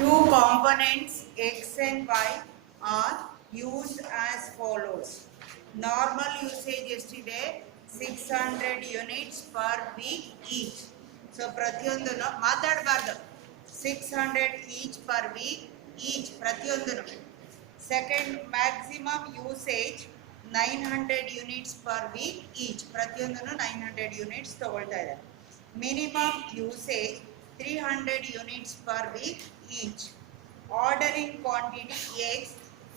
Two components x and y are used as follows. Normal usage yesterday 600 units per week each. So ಪ್ರತಿಯೊಂದನ್ನು ಮಾತಾಡಬಾರ್ದು 600 each per week each ಪ್ರತಿಯೊಂದನ್ನು. Second, maximum usage 900 units per week each. ಪ್ರತಿಯೊಂದನ್ನು 900 units ತಗೊಳ್ತಾ ಇದ್ದಾರೆ. Minimum usage 300 units per week each. Ordering quantity X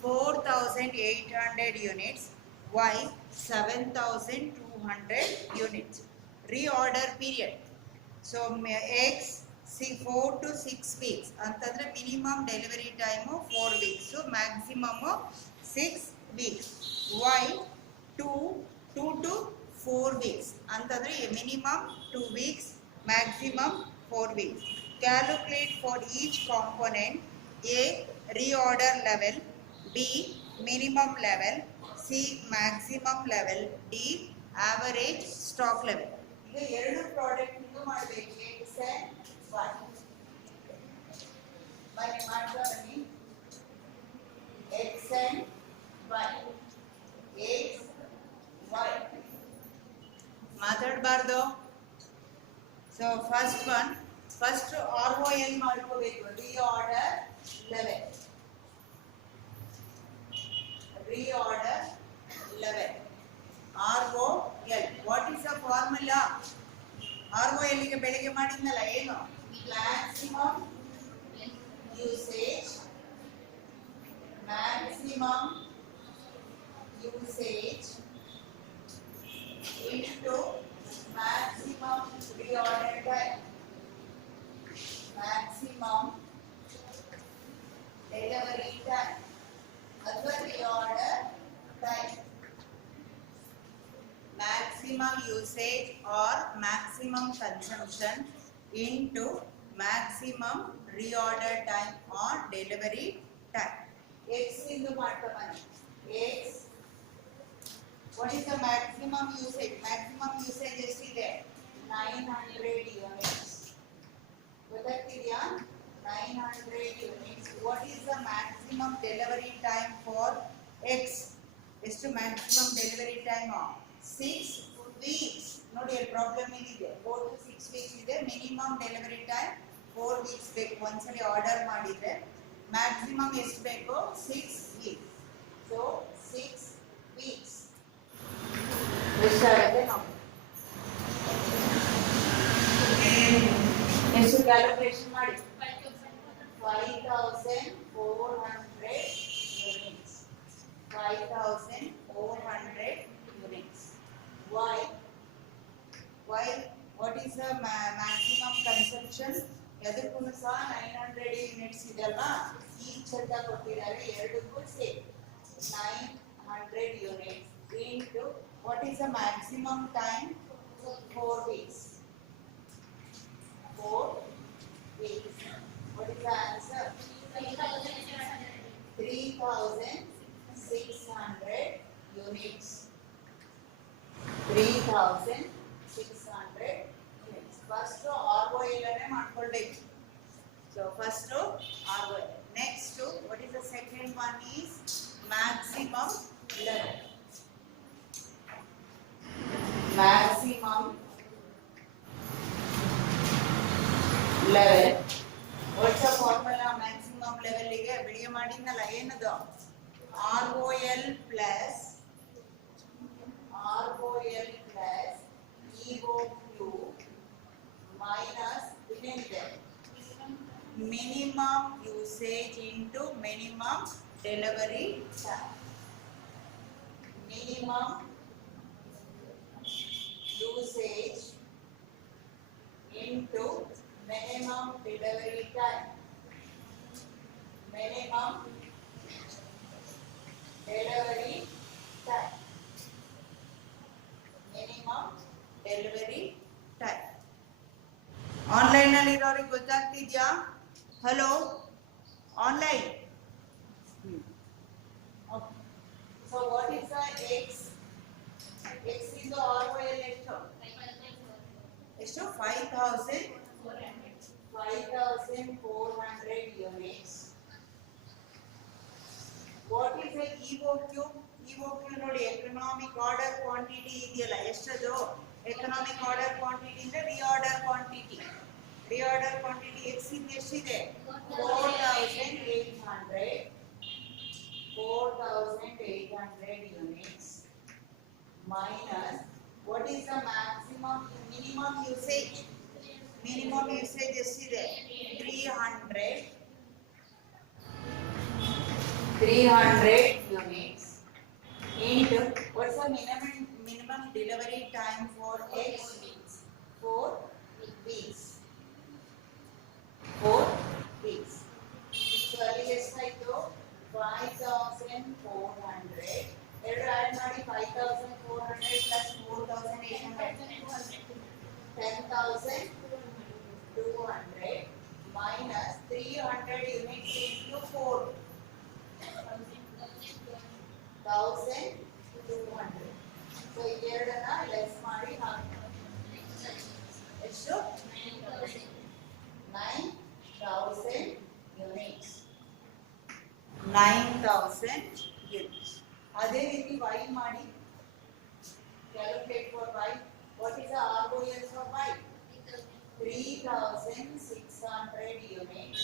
4800 units, Y 7200 units. Reorder period. So X 4 to 6 weeks. Antandre minimum delivery time 4 weeks. So maximum 6 weeks. Y 2 to 4 weeks. Antandre minimum 2 weeks. Maximum 4 weeks. Calculate for each component A. Reorder level, B. Minimum level, C. Maximum level, D. Average stock level. ಈಗ ಎರಡು ಪ್ರಾಡಕ್ಟ್ ಇಂದು ಮಾಡಬೇಕು X and Y. ಬನ್ನಿ ಮಾಡ್ತಾ ಬನ್ನಿ X and Y. X Y ಮಾತಾಡಬಾರ್ದು. So first one, first ROL ಮಾಡ್ಕೋಬೇಕು. Reorder level. Reorder level. ROL. What is the formula? ROL ಗೆ ಬೆಳಿಗ್ಗೆ ಮಾಡಿದ್ನಲ್ಲ ಏನು? Maximum usage. Maximum usage into maximum reorder time. Maximum delivery time. Other reorder time. Maximum usage or maximum consumption into maximum reorder time or delivery time. X into ಮಾಡ್ಕೊಳ್ಳೋಣ. X. What is the maximum usage? Maximum usage ಎಷ್ಟಿದೆ? 900 units. ಗೊತ್ತಾಗ್ತಿದೆಯಾ? 900 units. What is the maximum delivery time for X? ಎಷ್ಟು maximum delivery time? 6 weeks. ನೋಡಿ ಪ್ರಾಬ್ಲಮ್ ಏನಿದೆ? 4 to 6 weeks ಇದೆ. Minimum delivery time 4 weeks ಬೇಕು. ಒಂದ್ಸಲಿ ಆರ್ಡರ್ ಮಾಡಿದ್ರೆ ಮ್ಯಾಕ್ಸಿಮಮ್ ಎಷ್ಟು ಬೇಕು? 6 weeks. So 6 weeks. ಎಷ್ಟಾಗುತ್ತೆ ನೋಡಿ. ಎಷ್ಟು ಕ್ಯಾಲ್ಕುಲೇಷನ್ ಮಾಡಿ? 5400 units. 5400 units. Why? What is the maximum consumption? ಎದಕ್ಕೂ ಸಹ 900 units ಇದೆಲ್ಲ ಈಚ್ ಅಂತ ಕೊಟ್ಟಿದ್ದಾರೆ. ಎರಡಕ್ಕೂ ಸೇಮ್ 900 units into what is the maximum time? 4 weeks. 4 weeks. What is the answer? 3600 units. 3600 units. First ROL ಅನ್ನು ಮಾಡ್ಕೊಳ್ಳಬೇಕು. So first ROL. Next, what is the second one is maximum level. Maximum level. What's the formula? Maximum level ಗೆ ಬೆಳಿಗ್ಗೆ ಮಾಡಿದ್ನಲ್ಲ ಏನದು? ROL plus EOQ minus minimum usage into minimum delivery time. Minimum usage into minimum delivery time. Minimum delivery time. Minimum delivery time. Online ನಲ್ಲಿ ಇರೋರಿಗೆ ಗೊತ್ತಾಗ್ತಿದ್ಯಾ? Hello online. Okay. So what is the X? X is the ROL ಎಷ್ಟು? 5000 5400 units. the EOQ? EOQ ನೋಡಿ economic order quantity ಇದೆಯಲ್ಲ ಎಷ್ಟದು economic order quantity ಅಂದ್ರೆ reorder quantity x ಇಂದ ಎಷ್ಟಿದೆ 4800 units minus what is the maximum minimum usage ಎಷ್ಟಿದೆ 300 units into what's the minimum delivery time for X? 4 weeks. 4 weeks. So ಅಲ್ಲಿ ಎಷ್ಟಾಯ್ತು 5400 ಎರಡು ಆಡ್ ಮಾಡಿ 5400 plus 4800 10200 minus 300 units into 4 1200. So ಎರಡನ್ನ ಲೆಸ್ ಮಾಡಿ ಹಾಕಿ ಎಷ್ಟು 9000 units 9000 units. ಅದೇ ರೀತಿ y ಮಾಡಿ calculate for y. What is the ROL for y? 3600 units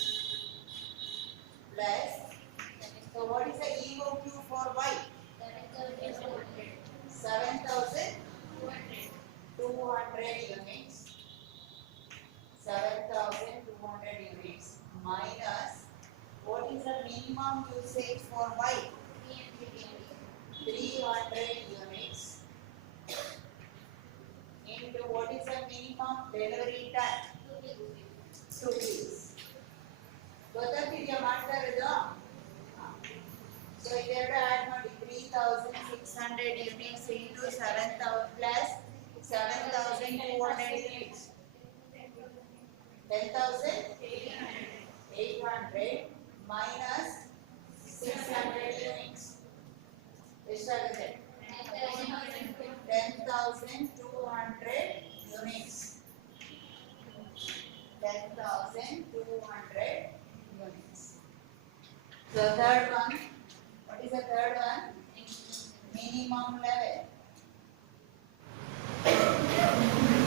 plus, so what is the EOQ for y? 7200 units 7200 units minus what is the minimum usage for y? 300 units into what is the minimum delivery time? 2 weeks. ಗೊತ್ತಾಗ್ತಿದೆಯಾ ಮಾಡ್ತಾ ಇರೋದು? So ಇದೆರಡು ಆಡ್ ಮಾಡಿ 3600 units into 7000 plus 7200 units 10800 minus 600 units ಎಷ್ಟಾಗುತ್ತೆ 10200 units 10200 units. The third one, what is the third one? Minimum level.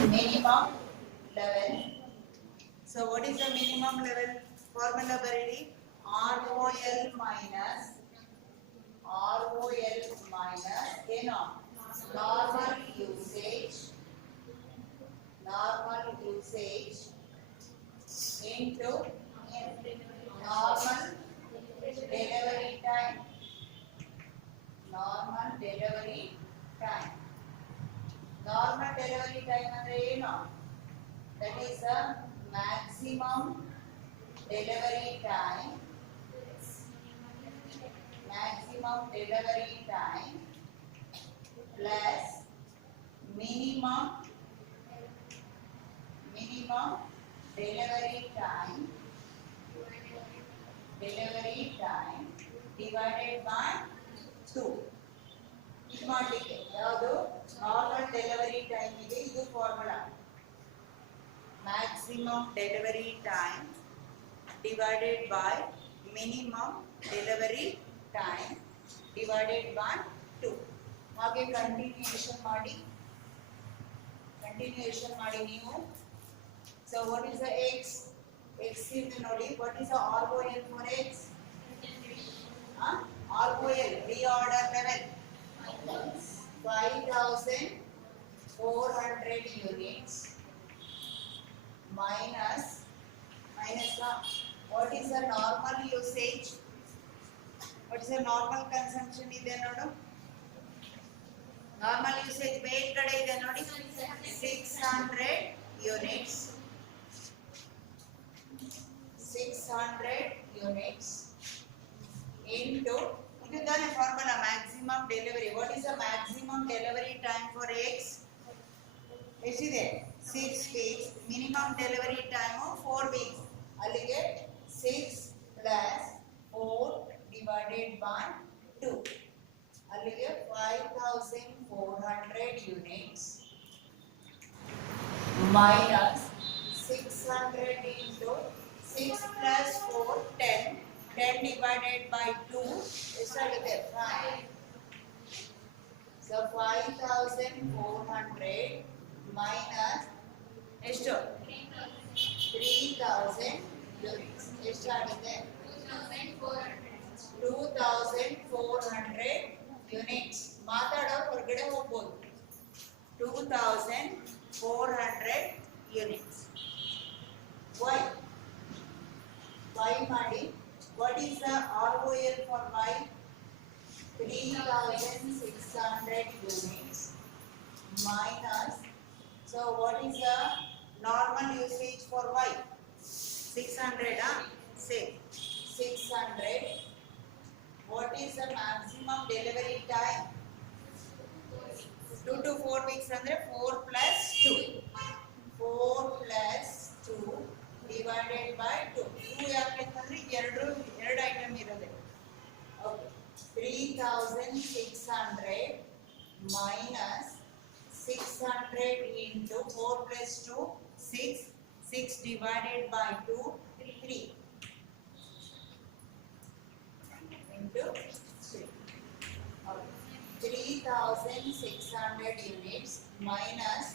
Minimum level. So what is the minimum level? Formula barili ROL minus ಏನು normal usage into normal delivery time. Normal delivery time ಅಂದ್ರೆ ಏನು? That is the maximum delivery time plus minimum delivery time divided by 2. ಇದು ಮಾಡಲಿಕ್ಕೆ ಯಾವುದು normal delivery time ಇದೆ ಇದು formula maximum delivery time divided by minimum delivery time divided by 2. ಹಾಗೆ ಕಂಟಿನ್ಯೂಯೇಷನ್ ಮಾಡಿ ನೀವು. So what is the x into ನೋಡಿ what is the ROL for x? ROL reorder level 5400 units minus what is the normal usage? What is the normal consumption ಇದೆ ನೋಡು. Normal usage ಮೇಲ್ಗಡೆ ಇದೆ ನೋಡಿ 600 units into ಇದು ತಾನೇ formula maximum delivery. What is the maximum delivery time for x? ಎಷ್ಟಿದೆ 6 weeks. minimum delivery time 4 weeks. ಅಲ್ಲಿಗೆ 6 plus 4 divided by 2. ಅಲ್ಲಿಗೆ 5400 units minus 600 into 6 plus 4 10 10 divided by 2 ಎಷ್ಟಾಗುತ್ತೆ 5. So 5400 minus ಎಷ್ಟು 3000 units ಎಷ್ಟಾಗುತ್ತೆ 2400 units. ಮಾತಾಡೋರು ಹೊರಗಡೆ ಹೋಗ್ಬೋದು. 2400 units. Why ಮಾಡಿ. What is the ROL for y? 3600 units minus. So what is the normal usage for y? 600. Say 600. What is the maximum delivery time? 2 to 4 weeks andre 4 plus 2. 4 plus 2 divided by 2. 2 ಯಾಕೆ ಅಂದ್ರೆ ಎರಡು ಐಟಮ್ ಇರೋದೆ. ಓಕೆ 3600 minus 600 into 4 plus 2 6. 6 divided by 2 3 into 3. 3600 units minus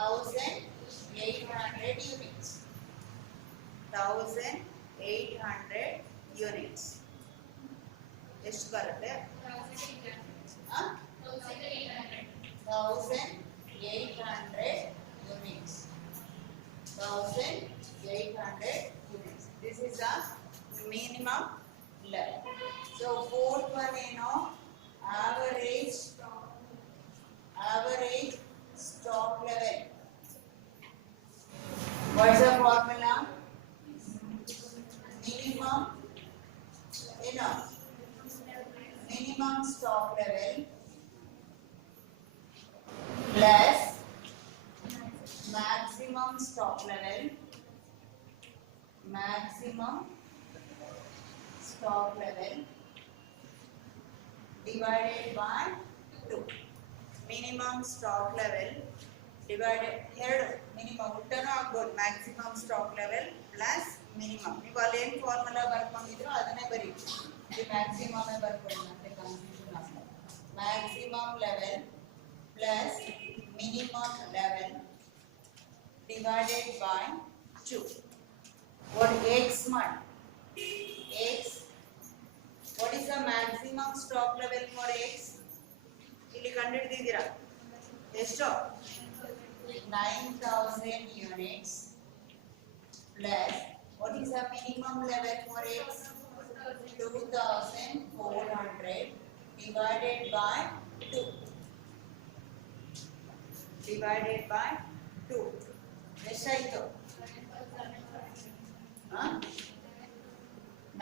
1800 units. 1800 units. ಎಷ್ಟು ಬರುತ್ತೆ 1800 units. 1800 units. This is the minimum level. So fourth one average stock level. What is the formula? Minimum stock level plus maximum stock level divided by 2. Minimum stock level divided here minimum ಉಲ್ಟಾನೂ ಆಗ್ಬೋದು. maximum stock level plus minimum. ನೀವು ಅಲ್ಲೇನು ಫಾರ್ಮುಲಾ ಬರ್ಕೊಂಡಿದ್ರು ಅದನ್ನೇ ಬರೀ. ಇದು maximum ಬರ್ಕೊಳ್ಳಿ ಮತ್ತೆ ಕನ್ಫ್ಯೂಷನ್ ಆಗ್ತದೆ. maximum level plus minimum level divided by 2. What x mod? X. What is the maximum stock level for x? ಇಲ್ಲಿ ಕಂಡುಹಿಡಿದಿದ್ದೀರಾ ಎಷ್ಟು 9000 units plus what is the minimum level for x? 2400 divided by 2. Divided by 2. ಎಷ್ಟಾಯಿತು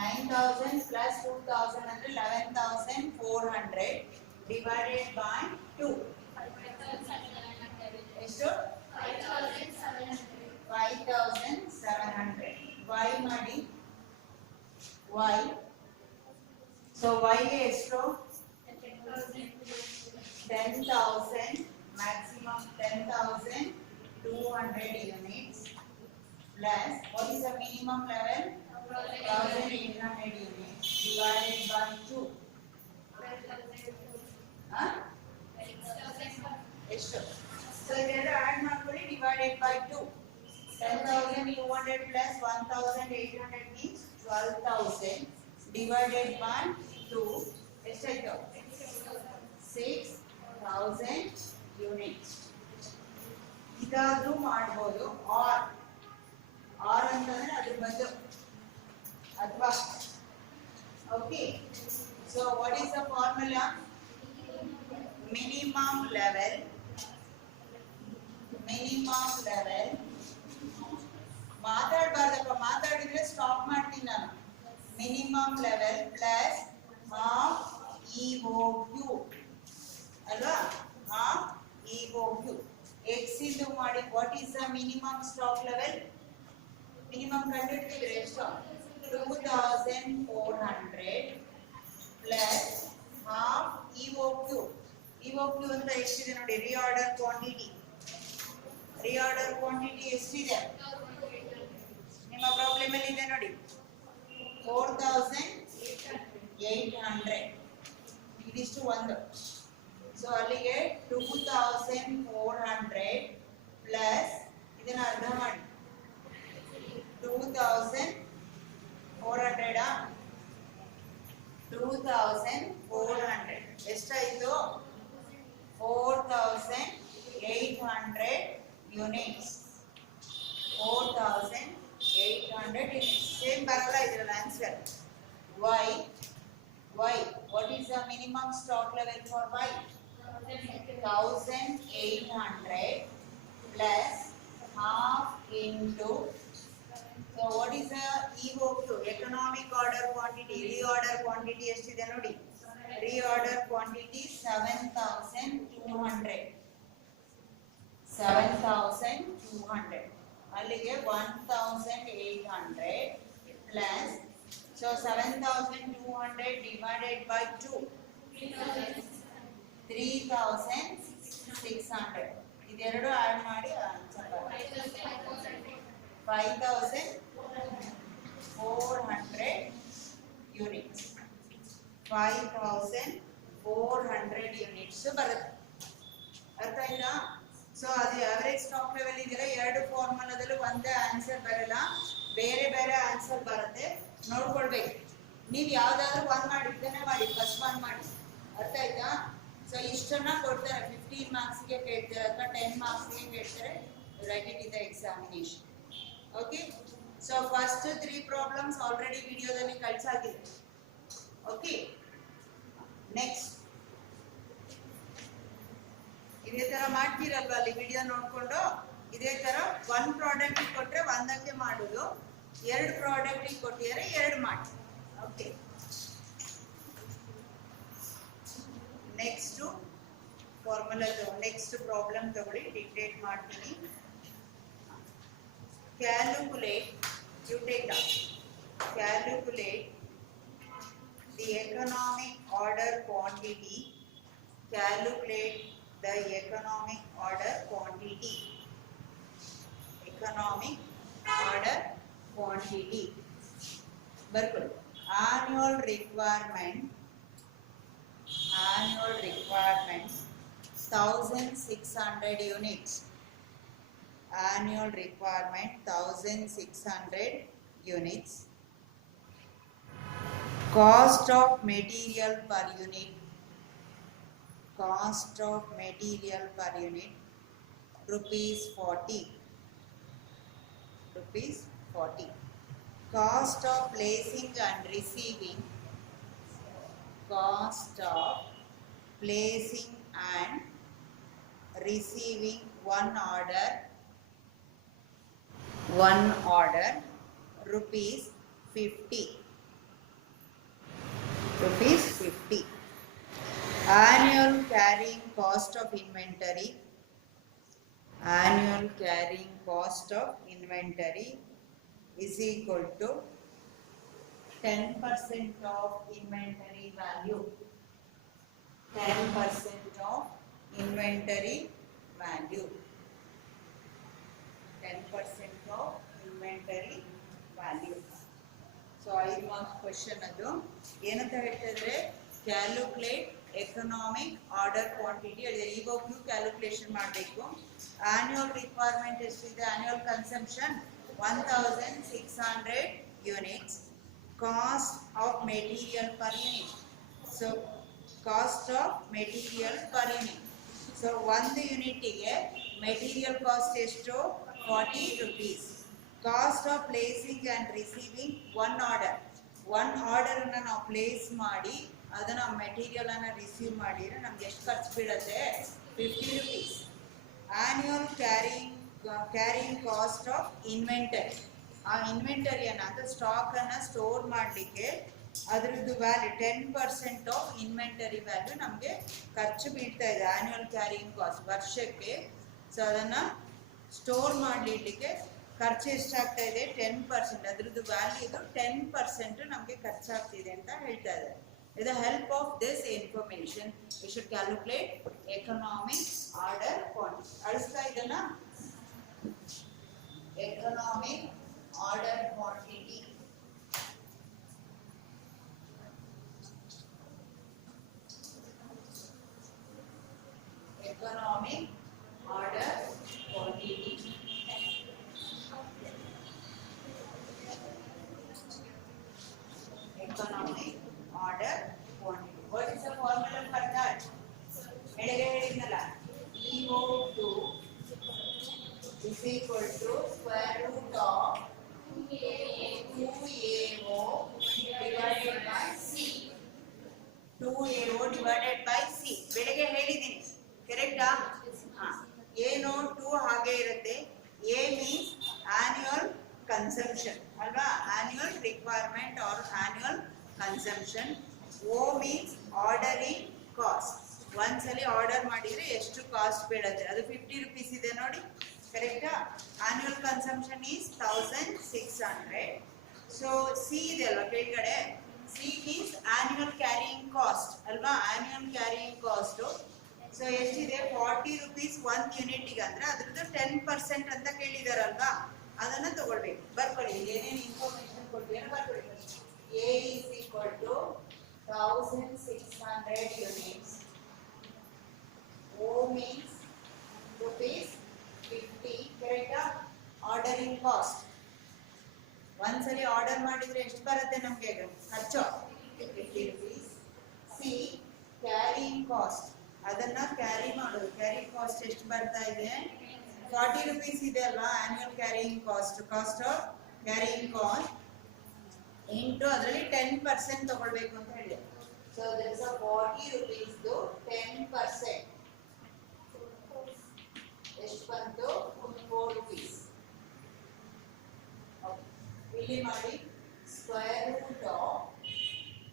9000 plus 2000 ಅಂದ್ರೆ 11400 divided by 2. ಎಷ್ಟು 5700. y ಮಾಡಿ y. So y ಗೆ ಎಷ್ಟು 10000 maximum 10200 units plus what is the minimum level 1800 units divided by 2. ಎಷ್ಟು so ಇದೆಲ್ಲ ಆಡ್ ಮಾಡ್ಕೊಳ್ಳಿ divided by 2. 10200 plus 1800 means 12000 divided by 2 ಎಷ್ಟಾಯ್ತು 6000 units. ಇದಾದ್ರೂ ಮಾಡ್ಬೋದು ಆರ್ ಅಂತಂದ್ರೆ ಅದ್ರ ಬದಲು ಅಥವಾ okay. So what is the formula? minimum level ಮಾತಾಡಬಾರ್ದಪ್ಪ, ಮಾತಾಡಿದ್ರೆ ಸ್ಟಾಪ್ ಮಾಡ್ತೀನಿ ನಾನು. Minimum level plus half EOQ ಅಲ್ವಾ, ಹಾಫ್ EOQ. ಎಕ್ಸ್ ಇಂದು ಮಾಡಿ what is the minimum stock level? Minimum ಕಂಡುಹಿಡಿದ್ರೆ ಎಷ್ಟು 2400 ಪ್ಲಸ್ ಹಾಫ್ EOQ. EOQ ಅಂತ ಎಷ್ಟಿದೆ ನೋಡಿ, ರಿಆರ್ಡರ್ ಕ್ವಾಂಟಿಟಿ. ರಿಆರ್ಡರ್ ಕ್ವಾಂಟಿಟಿ ಎಷ್ಟಿದೆ ನಿಮ್ಮ ಪ್ರಾಬ್ಲಮ್ ಅಲ್ಲಿ ಇದೆ ನೋಡಿ, 4000 800 ಇದಿಷ್ಟು ಒಂದು. ಸೊ ಅಲ್ಲಿಗೆ 2400 ಪ್ಲಸ್ ಇದನ್ನ ಅರ್ಧ ಮಾಡಿ 2400 2400 ಎಷ್ಟಾಯಿತು 4800 ಯೂನಿಟ್ಸ್ 4800 ಯೂನಿಟ್ಸ್ ಸೇಮ್ ಬರಲ್ಲ ಇದರ answer. y what is the minimum stock level for y 1800 plus half into. So what is the EOQ economic order quantity reorder quantity ಎಷ್ಟಿದೆ ನೋಡಿ reorder quantity 7200 ಅಲ್ಲಿಗೆ 1800 plus so 7200 divided by 2 3600 ಇದೆರಡು ಆಡ್ ಮಾಡಿ ಆನ್ಸರ್ 5400 ಯೂನಿಟ್ಸ್ 5400 ಯೂನಿಟ್ಸ್ ಬರುತ್ತೆ. ಅರ್ಥ ಆಯ್ತಾ? ಸೊ ಅದು ಆವರೇಜ್ ಸ್ಟಾಕ್ ಲೆವೆಲ್ ಇದೆಯಲ್ಲ ಎರಡು ಫಾರ್ಮುಲಾದಲ್ಲೂ ಒಂದೇ ಆನ್ಸರ್ ಬರಲ್ಲ, ಬೇರೆ ಬೇರೆ ಆನ್ಸರ್ ಬರುತ್ತೆ, ನೋಡ್ಕೊಳ್ಬೇಕು. ನೀವು ಯಾವ್ದಾದ್ರು ಒನ್ ಮಾಡಿದ್ದೇನೆ ಮಾಡಿ, ಫಸ್ಟ್ ಒನ್ ಮಾಡಿ. ಅರ್ಥ ಆಯ್ತಾ? ಸೊ ಇಷ್ಟನ್ನ ಕೊಡ್ತಾರೆ 15 ಮಾರ್ಕ್ಸ್ಗೆ ಕೇಳ್ತಾರೆ ಅಥವಾ 10 ಮಾರ್ಕ್ಸ್ಗೆ ಕೇಳ್ತಾರೆ. Right it in the examination. Okay, so first 3 problems already ವಿಡಿಯೋದಲ್ಲಿ ಕಳ್ಸಾಗಿದೆ. ಓಕೆ, ನೆಕ್ಸ್ಟ್ ಇದೇ ತರ ಮಾಡ್ತೀರಲ್ವಾ ಅಲ್ಲಿ ವಿಡಿಯೋ ನೋಡ್ಕೊಂಡು, ಇದೇ ತರ ಒಂದ್ ಪ್ರಾಡಕ್ಟ್ ಕೊಟ್ರೆ ಒಂದಕ್ಕೆ ಮಾಡುದು, ಎರಡು ಪ್ರಾಡಕ್ಟ್ ಕೊಟ್ಟಿದ್ದಾರೆ ಎರಡು ಮಾಡಿ. Okay, next formula next problem ತಗೊಳ್ಳಿ, ಡಿಕ್ಟೇಟ್ ಮಾಡ್ತೀನಿ. Calculate, you take down, calculate the economic order quantity, calculate the economic order quantity, economic order quantity. Barkul annual requirement 1600 units, annual requirement 1600 units. Cost of material per unit, cost of material per unit rupees 40, rupees 40. Cost of placing and receiving, cost of placing and receiving one order rupees 50, rupees 50. Annual carrying cost of inventory, annual carrying cost of inventory is equal to 10% of inventory value, 10% of inventory value, 10% of inventory value. So 5 marks question. ಅದು ಏನಂತ ಹೇಳ್ತಿದ್ರೆ calculate economic order quantity ಹೇಳಿದೆ. ಇವಾಗಲೂ ಕ್ಯಾಲ್ಕುಲೇಷನ್ ಮಾಡಬೇಕು. Annual requirement ಎಷ್ಟಿದೆ, annual consumption 1600 units. Cost of material per unit, so cost of material per unit, so ಒಂದು ಯೂನಿಟಿಗೆ material cost ಎಷ್ಟು 40 rupees. Cost of placing and receiving one ಆರ್ಡರನ್ನು ನಾವು ಪ್ಲೇಸ್ ಮಾಡಿ ಅದನ್ನು ಮೆಟೀರಿಯಲನ್ನು ರಿಸೀವ್ ಮಾಡಿದರೆ ನಮ್ಗೆ ಎಷ್ಟು ಖರ್ಚು ಬೀಳುತ್ತೆ 50 rupees. Annual carrying cost of inventory, ಆ ಇನ್ವೆಂಟರಿಯನ್ನು ಅಂದರೆ ಸ್ಟಾಕನ್ನು ಸ್ಟೋರ್ ಮಾಡಲಿಕ್ಕೆ ಅದರದ್ದು ವ್ಯಾಲ್ಯೂ 10% ಆಫ್ ಇನ್ವೆಂಟರಿ ವ್ಯಾಲ್ಯೂ ನಮಗೆ ಖರ್ಚು ಬೀಳ್ತಾ ಇದೆ. ಆ್ಯನ್ಯುವಲ್ ಕ್ಯಾರಿಂಗ್ ಕಾಸ್ಟ್ ವರ್ಷಕ್ಕೆ. ಸೊ ಅದನ್ನು ಸ್ಟೋರ್ ಮಾಡಲಿಕ್ಕೆ ಖರ್ಚು ಎಷ್ಟಾಗ್ತಾ ಇದೆ 10%, ಅದರದ್ದು ವ್ಯಾಲ್ಯೂ ಇದು 10% ನಮಗೆ ಖರ್ಚಾಗ್ತಿದೆ ಅಂತ ಹೇಳ್ತಾ ಇದ್ದಾರೆ. With the help of this information, we should calculate economic order quantity. ಅಳಿಸ್ತಾ ಇದನ್ನ economic order quantity. economic order quantity. Economic order quantity. What is the formula for that? ಎಡಗಡೆ ಹೇಳಿದ್ನಲ್ಲ EO2 is equal to square root of 2AO divided by C. 2AO divided by C. ಬೆಳಗ್ಗೆ ಹೇಳಿದ್ದೀನಿ ಕರೆಕ್ಟಾ? ಏನು 2 ಹಾಗೆ ಇರುತ್ತೆ. A means annual consumption ಅಲ್ವಾ? Annual requirement or annual consumption. O means ordering cost. ಒಂದ್ಸಲಿ ಆರ್ಡರ್ ಮಾಡಿದ್ರೆ ಎಷ್ಟು ಕಾಸ್ಟ್ ಬೀಳುತ್ತೆ ಅದು 50 ರೂಪೀಸ್ ಇದೆ ನೋಡಿ ಕರೆಕ್ಟಾ? Annual consumption is 1600. So C ಇದೆ ಅಲ್ವಾ ಕೆಳಗಡೆ, C means annual carrying cost ಅಲ್ವಾ? ಆನ್ಯುವಲ್ ಕ್ಯಾರಿಯಿಂಗ್ ಕಾಸ್ಟ್ ಸೊ ಎಷ್ಟಿದೆ 40 ರೂಪೀಸ್ 1 ಯೂನಿಟ್ಗೆ ಅಂದ್ರೆ ಅದ್ರದ್ದು 10% ಅಂತ ಕೇಳಿದಾರಲ್ವಾ, ಅದನ್ನ ತಗೊಳ್ಬೇಕು. ಬರ್ಕೊಳ್ಳಿ, ಏನೇನು ಇನ್ಫಾರ್ಮೇಶನ್ ಕೊಟ್ಟಿದ್ದಾರೆ ಬರ್ಕೊಳ್ಳಿ. A is equal to 1600 units. O means rupees 50. ಕರೆಕ್ಟಾ? ಆರ್ಡರಿಂಗ್ ಕಾಸ್ಟ್ ಒಂದ್ಸಲಿ ಆರ್ಡರ್ ಮಾಡಿದ್ರೆ ಎಷ್ಟು ಬರುತ್ತೆ ನಮ್ಗೆ ಖರ್ಚು? 50 ರೂಪೀಸ್. ಸಿ ಕ್ಯಾರಿಯಿಂಗ್ ಕಾಸ್ಟ್, ಅದನ್ನ ಕ್ಯಾರಿ ಮಾಡೋದು. ಕ್ಯಾರಿ ಕಾಸ್ಟ್ ಎಷ್ಟು ಬರ್ತಾ ಇದೆ? 40 ರೂಪೀಸ್ ಇದೆ ಅಲ್ವಾ annual carrying cost. Cost of carrying cost into ಅದರಲ್ಲಿ 10% ತಗೊಳ್ಬೇಕು ಅಂತ ಹೇಳಿ. ಸೊ ದಟ್ ಇಸ್ 40 ರೂಪೀಸ್ 10% ಎಷ್ಟು ಬಂತು? 4 ರೂಪೀಸ್. ಇಲ್ಲಿ ಮಾಡಿ ಸ್ಕ್ವೇರ್ ರೂಟ್ ಆಫ್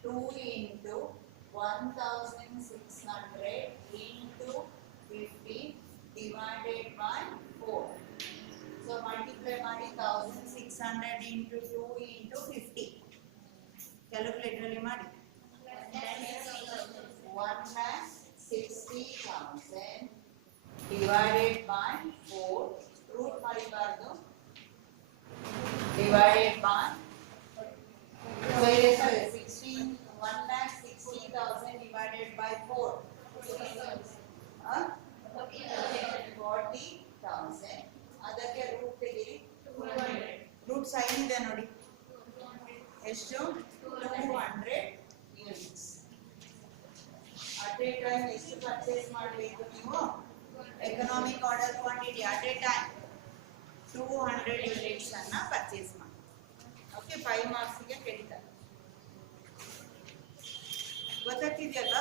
2 into 1600 into 50 divided by 4. So multiply ಮಾಡಿ 1600 into 2 into 50. ಕ್ಯಾಲ್ಕುಲೇಟರ್ ಅಲ್ಲಿ ಮಾಡಿ 1,60,000 divided by 4. ರೂಟ್ ಮಾಡಿಬಾರ್ದು. divided by 1,60,000 divided by 4. 40,000. ಅದಕ್ಕೆ ರೂಟ್ ತೆಗೀರಿ. ರೂಟ್ ಸೈನ್ ಇದೆ ನೋಡಿ. ಎಷ್ಟು? 200 ಯೂನಿಟ್ಸ್. ಅಟ್ ಎ ಟೈಮ್ ಎಷ್ಟು ಪರ್ಚೇಸ್ ಮಾಡಬೇಕು ನೀವು? Economic order quantity at A time 200 ಯೂನಿಟ್ಸ್ ಅನ್ನ ಪರ್ಚೇಸ್ ಮಾಡಿ. ಓಕೆ, 5 ಮಾರ್ಕ್ಸ್ ಗೆ ಕೇಳಿದ್ದಾರೆ. ಗೊತ್ತಾಗ್ತಿದೆಯಲ್ಲ?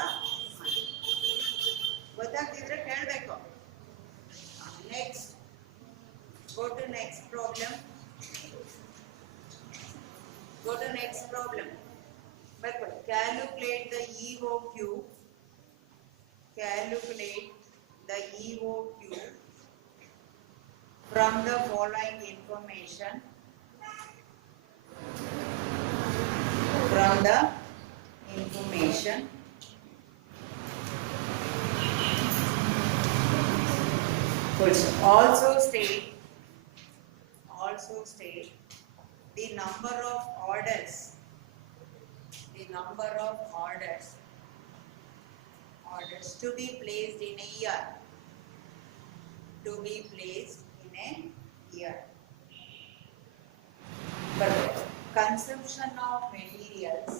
ಗೊತ್ತಾಗ್ತಿದ್ರೆ ಕೇಳಬೇಕು. Next, go to next problem. ಬರ್ಕೊಳ್ಳಿ. Calculate the EOQ. Calculate the EOQ from the following information. Also state the number of orders to be placed in a year. But consumption of materials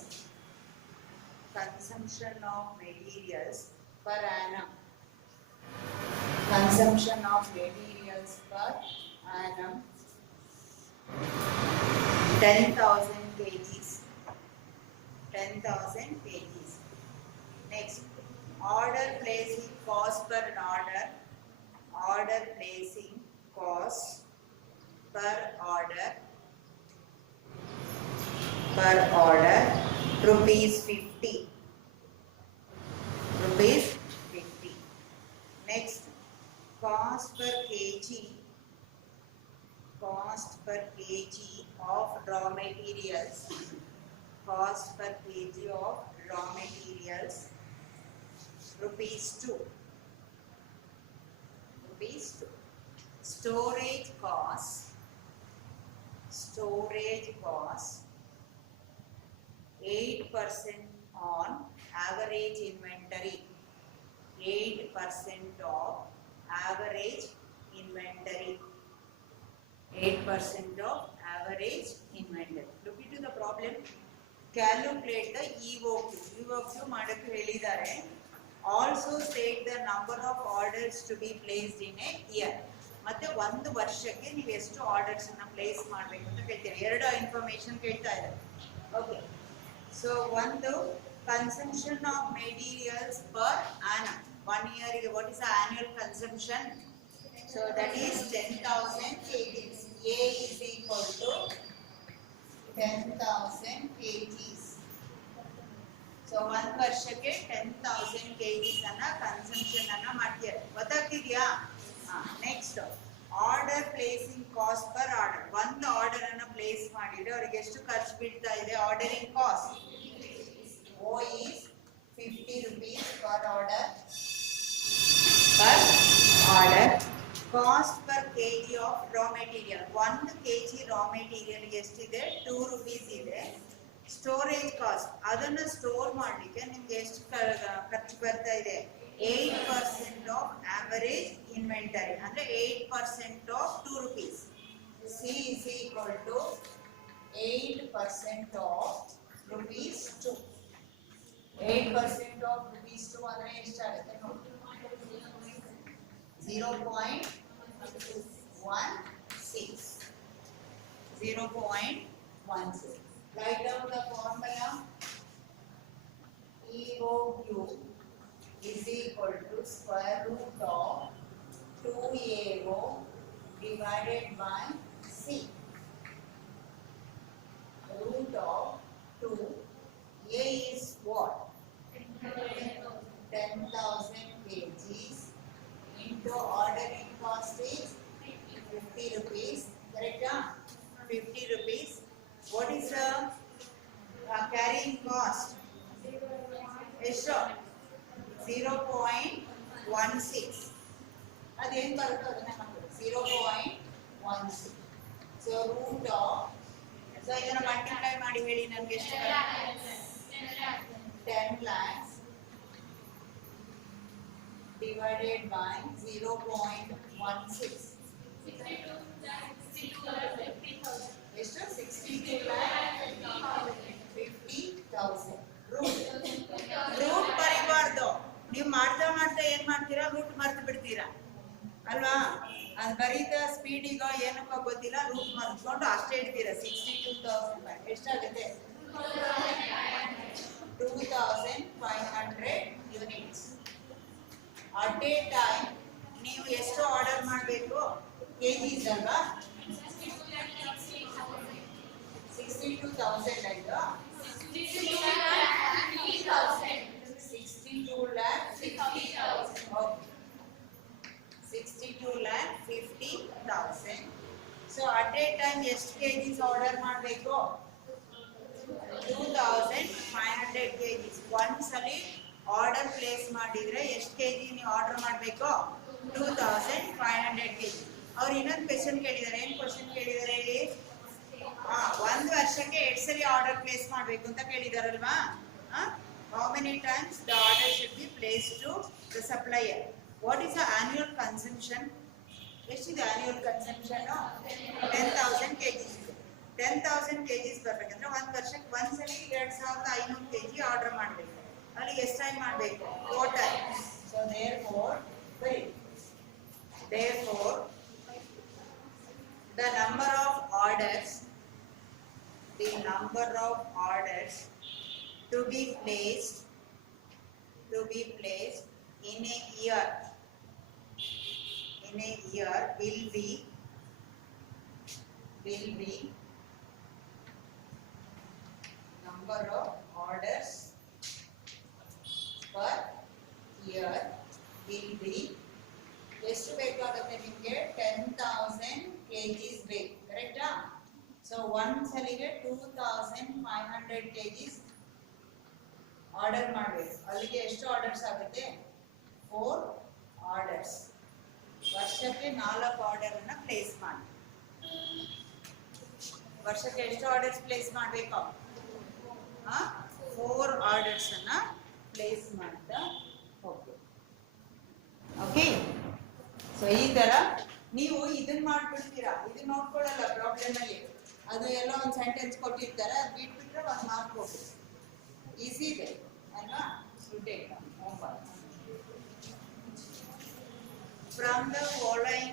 per annum. Consumption of materials per annum 10,000 kgs. Next, order placing cost per order. Order placing cost per order rupees 50. Next, cost per kg of raw materials. Rupees 2. Storage cost 8% on average inventory. 8% of average inventory. 8% of average inventory. Look into the problem. Calculate the EOQ. EOQ ಮಾಡಕ್ಕೆ ಹೇಳಿದ್ದಾರೆ. Also state the number of orders to be placed in a year. ಮತ್ತೆ ಒಂದು ವರ್ಷಕ್ಕೆ ನೀವು ಎಷ್ಟು ಆರ್ಡರ್ಸ್ ಅನ್ನ ಪ್ಲೇಸ್ ಮಾಡಬೇಕು ಅಂತ ಕೇಳ್ತೀರಿ. ಎರಡು ಇನ್ಫಾರ್ಮೇಶನ್ ಕೇಳ್ತಾ ಇದ್ದಾರೆ. ಓಕೆ, ಸೊ ಒಂದು consumption of materials per annum. 1 year, what is the annual consumption? So that is 10,000 kgs. A is equal to 10,000 kgs. So one ವರ್ಷಕ್ಕೆ 10,000 kgs ಅನ್ನ ಕನ್ಸಂಪ್ಷನ್ ಅನ್ನ ಮಾಡ್ತಾರೆ. ಗೊತ್ತಾಗ್ತಿದ್ಯಾ? Next order placing cost per order. ಒಂದು order ಅನ್ನ place ಮಾಡಿದ್ರೆ ಅವರಿಗೆ ಎಷ್ಟು ಖರ್ಚು ಬೀಳ್ತಾ ಇದೆ? Ordering cost O is 50 rupees per order. Cost per kg of raw material. 1 kg raw material ಎಷ್ಟಿದೆ? 2 rupees ಇದೆ. ಸ್ಟೋರೇಜ್ ಕಾಸ್ಟ್, ಅದನ್ನ ಸ್ಟೋರ್ ಮಾಡಲಿಕ್ಕೆ ನಿಮ್ಗೆ ಎಷ್ಟು ಖರ್ಚು ಬರ್ತಾ ಇದೆ? 8% of average inventory, ಅಂದ್ರೆ 8% of 2 rupees. C is equal to 8% of rupees 2. 8% of rupees 2 ಅಂದ್ರೆ ಎಷ್ಟಾಗುತ್ತೆ ನೋಡಿ? 0.16. 0.16. Write down the formula. EOQ is equal to square root of 2AO divided by C. Root of 2. A is what? 10,000 kgs into ordering cost is 50 rupees. Correct? 50 rupees. What is the carrying cost? ಎಷ್ಟು? 0.16. ಅದೇನು ಬರುತ್ತೋ ಅದನ್ನ ಮಾಡ್ಬೋದು. 0.16. So root of, so ಇದನ್ನ ಮಲ್ಟಿಪ್ಲೈ ಮಾಡಿ ಹೇಳಿ ನನಗೆ ಎಷ್ಟು ಬರುತ್ತೆ? 10 lakhs divided by 0.16. ಎಷ್ಟು? 62 lakh 50,000. ರೂಟ್ ಬರೀಬಾರ್ದು. ನೀವು ಮಾಡ್ತಾ ಮಾಡ್ತಾ ಏನ್ ಮಾಡ್ತೀರಾ? ರೂಟ್ ಮರ್ತು ಬಿಡ್ತೀರಾ ಅಲ್ವಾ? ಅದು ಬರೀತಾ ಸ್ಪೀಡಿಗೋ ಏನಕ್ಕೋ ಗೊತ್ತಿಲ್ಲ, ರೂಟ್ ಮರ್ತ್ಕೊಂಡು ಅಷ್ಟೇ ಇಡ್ತೀರಾ. 62,000 ಎಷ್ಟಾಗುತ್ತೆ? 2,500 units. At a time ನೀವು ಎಷ್ಟು ಆರ್ಡರ್ ಮಾಡಬೇಕು? ಕೆಜಿಸ್ ಅಲ್ವಾ? 62,000 ಆಯ್ತು. 62 lakh 50,000. Okay. 62 lakh 50,000. So at a time ಎಷ್ಟು ಕೆಜಿಸ್ ಆರ್ಡರ್ ಮಾಡಬೇಕು? 2,500 kgs. ಒಂದ್ಸಲಿ ಆರ್ಡರ್ ಪ್ಲೇಸ್ ಮಾಡಿದ್ರೆ ಎಷ್ಟು ಕೆಜಿ ನೀವು ಆರ್ಡರ್ ಮಾಡಬೇಕು? 2,500 kg. ಅವ್ರು ಇನ್ನೊಂದು ಕ್ವೆಶ್ಚನ್ ಕೇಳಿದ್ದಾರೆ. ಏನು ಕ್ವೆಶ್ಚನ್ ಕೇಳಿದ್ದಾರೆ ಹೇಳಿ? ಒಂದು ವರ್ಷಕ್ಕೆ ಎಷ್ಟು ಸರಿ ಆರ್ಡರ್ ಪ್ಲೇಸ್ ಮಾಡಬೇಕು ಅಂತ ಕೇಳಿದಾರಲ್ವಾ? How many times the order should be placed to the supplier? What is the annual consumption? ಎಷ್ಟಿದೆ annual consumption? 10,000 kgs. 10,000 kgs ಬರ್ಬೇಕಂದ್ರೆ ಒಂದು ವರ್ಷಕ್ಕೆ ಒಂದ್ಸಲಿ 2,500 kg ಆರ್ಡರ್ ಮಾಡಬೇಕು. ಅಲ್ಲಿ ಎಷ್ಟು ಟೈಮ್ ಮಾಡಬೇಕು? 4 times. So therefore the number of orders to be placed in a year will be number of orders per year will be ಎಷ್ಟು ಬೇಕಾಗುತ್ತೆ ನಿಮಗೆ? 10,000 kgs ಬೇಕು. ಕರೆಕ್ಟಾ? ಸೊ ಒಂದ್ಸಲಿಗೆ 2,500 kgs ಆರ್ಡರ್ ಮಾಡಬೇಕು. ಅಲ್ಲಿಗೆ ಎಷ್ಟು ಆರ್ಡರ್ಸ್ ಆಗುತ್ತೆ? 4 ಆರ್ಡರ್ಸ್. ವರ್ಷಕ್ಕೆ 4 ಆರ್ಡರ್ ಅನ್ನ ಪ್ಲೇಸ್ ಮಾಡಿ. ವರ್ಷಕ್ಕೆ ಎಷ್ಟು ಆರ್ಡರ್ಸ್ ಪ್ಲೇಸ್ ಮಾಡಬೇಕು? 4 ಆರ್ಡರ್ಸ್ ಅನ್ನ ಪ್ಲೇಸ್ ಮಾಡ್ತಾ ಹೋಗ್ಬೇಕು. ಸೊ ಈ ತರ ನೀವು ಇದನ್ನ ಮಾಡ್ಬಿಡ್ತೀರಾ, ಇದನ್ನ ನೋಡ್ಕೊಳ್ಳಲ್ಲ ಪ್ರಾಬ್ಲಮ್ ಅಲ್ಲಿ. ಅದು ಎಲ್ಲ ಒಂದು ಸೆಂಟೆನ್ಸ್ ಕೊಟ್ಟಿರ್ತಾರೆ, ಅದು ಬಿಟ್ಬಿಟ್ರೆ ಒಂದು ಮಾರ್ಕ್ ಹೋಗುತ್ತೆ. ಈಸಿ ಇದೆ ಅಲ್ವಾ? Student homework. From the following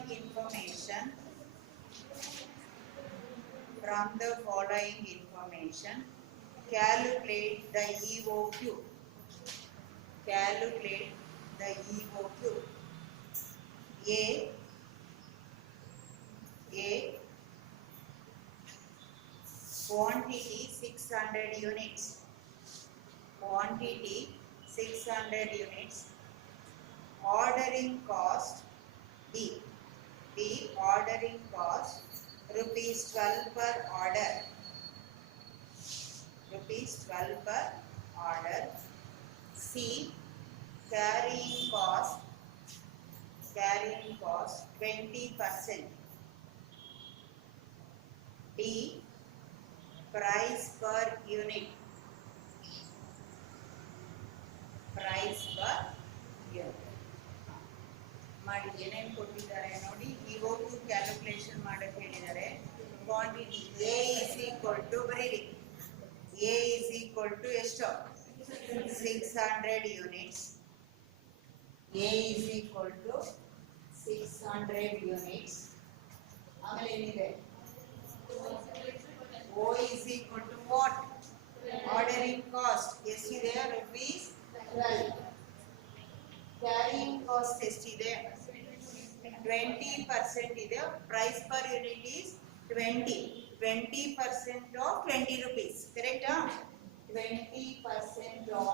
information, calculate the EOQ. Calculate the EOQ. A quantity 600 units. Quantity 600 units. Ordering cost B. Ordering cost rupees 12 per order. Rupees 12 per order. C. Carrying cost 20%. D. Price per unit. Price per unit. ಮಾಡಿ ಏನೇನು ಕೊಟ್ಟಿದ್ದಾರೆ ನೋಡಿ. EOQ calculation ಮಾಡಕ್ಕೆ ಹೇಳಿದ್ದಾರೆ. Quantity A is equal to ಬರೀರಿ. A is equal to ಎಷ್ಟು? 600 units. A is equal to 600 units. ಆಮೇಲೆ ಏನಿದೆ? O is equal to what? Ordering cost ಎಷ್ಟಿದೆ? rupees 12. Carrying cost ಎಷ್ಟಿದೆ? 20% ಇದೆ. Price per unit is 20. 20% of 20 rupees. Correct? 20% of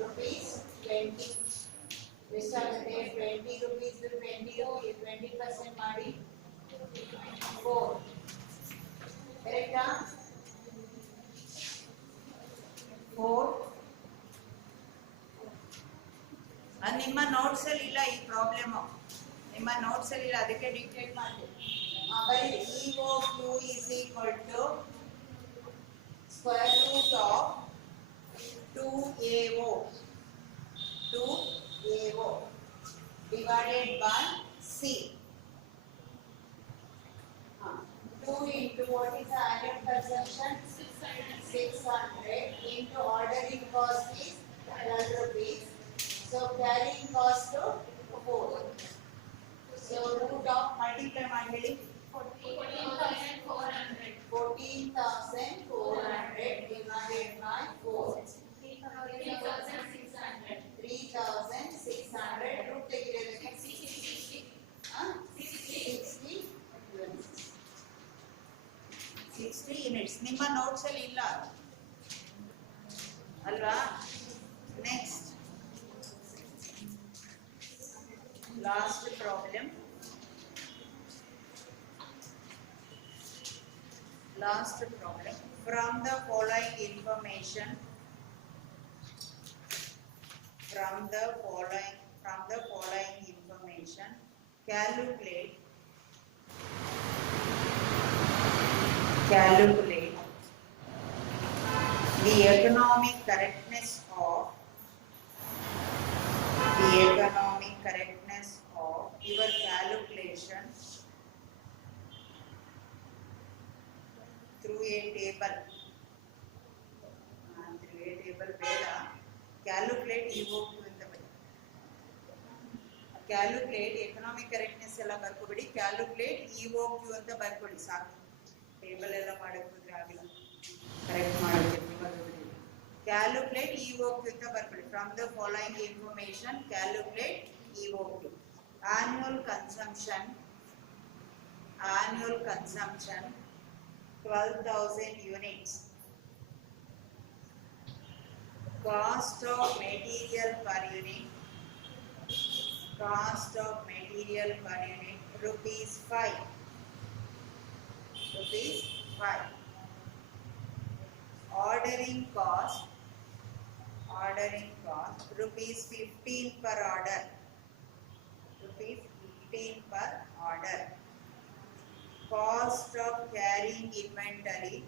rupees 20. ಎಷ್ಟಾಗುತ್ತೆ? 20 rupees 20% ಮಾಡಿ 4. Correct? 4. ನಿಮ್ಮ ನೋಟ್ಸ್ ಅಲ್ಲಿ ಇಲ್ಲ ಈ ಪ್ರಾಬ್ಲಮ್, ನಿಮ್ಮ ನೋಟ್ಸ್ ಅಲ್ಲಿ ಇಲ್ಲ, ಅದಕ್ಕೆ ಡಿಕ್ಟೇಟ್ ಮಾಡಿ. EOQ is equal to square root of 2AO divided by C. 2 into what is the annual consumption? 600 into ordering cost is 12 rupees. So carrying cost to 4. So root of multiply ಮಾಡಿ 14,400 divided by 4. 3,600 root ತೆಗೆಯೋದಕ್ಕೆ 60 units. ನಿಮ್ಮ ನೋಟ್ಸ್ ಅಲ್ಲಿ ಇಲ್ಲ ಅಲ್ವಾ? Next last problem. From the following information, calculate the economic correctness of your calculation through a table. ಬೇಡ, calculate EOQ ಅಂತ ಬನ್ನಿ. Calculate economic correctness ಎಲ್ಲ ಬರ್ಕೊಬಿಡಿ, ಕ್ಯಾಲ್ಕುಲೇಟ್ EOQ ಅಂತ ಬರ್ಕೊಳ್ಳಿ ಸಾಕು. ಟೇಬಲ್ ಎಲ್ಲ ಮಾಡಕ್ ಹೋದ್ರೆ ಆಗಿಲ್ಲ, ಕರೆಕ್ಟ್ ಮಾಡೋಕೆ ಕ್ಯಾಲ್ಕುಲೇಟ್ EOQ ಅಂತ ಬರ್ಕೊಳ್ಳಿ. From the following information calculate EOQ. Annual consumption 12,000 units. Cost of material per unit rupees 5. Ordering cost rupees 15 per order. Cost of carrying inventory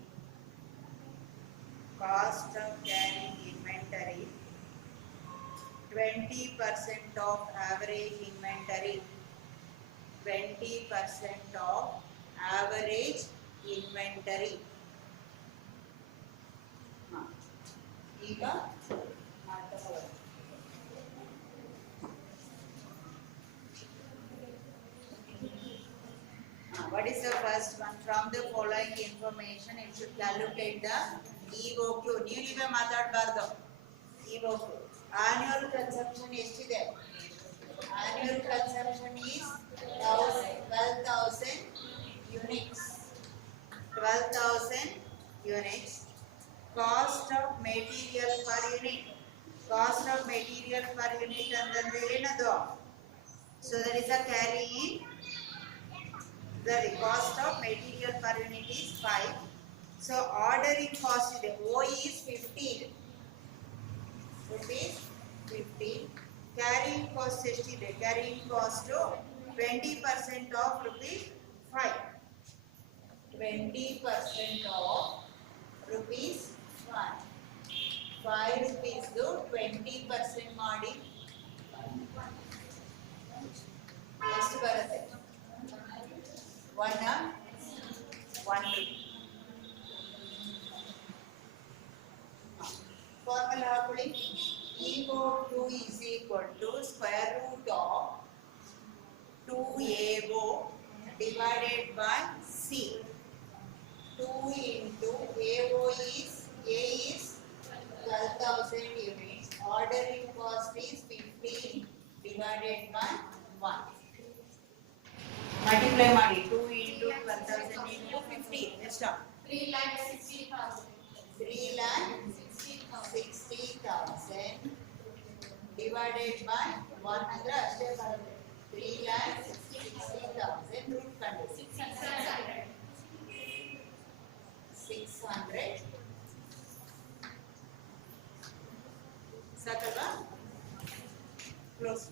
20% of average inventory. 20% of average inventory. ಈಗ what is the first one? From the following information, it should calculate the EOQ. ನೀವೇ ಮಾತಾಡಬಾರ್ದು. EOQ. Annual consumption ಎಷ್ಟಿದೆ? Annual consumption is 12,000 units. 12,000 units. Cost of material per unit. Cost of material per unit ಅಂತಂದ್ರೆ ಏನದು? So there is a carrying. The cost of material per unit is 5. So ordering cost is O is 15 rupees 15. Carrying cost ಎಷ್ಟಿದೆ? Carrying cost 20% of rupees 5. 20% of rupees 5. 5 rupees 20% ಮಾಡಿ ಎಷ್ಟು ಬರುತ್ತೆ? 1 rupee. Formula ಹಾಕೊಳ್ಳಿ. EOQ is equal to square root of 2AO divided by C. 2 into AO is A is 12,000 units. Ordering cost is 15 divided by 1. Multiply ಮಾಡಿ. 2 into 12,000 into 50 ಎಷ್ಟು? 3,60,000. 3,60,000 divided by 1 ಅಂದ್ರೆ ಅಷ್ಟೇ ಬರುತ್ತೆ. 3,60,000 ರೂಟ್ ಕಂಡು 600 ಸಾಕಲ್ವಾ? ಕ್ಲೋಸ್.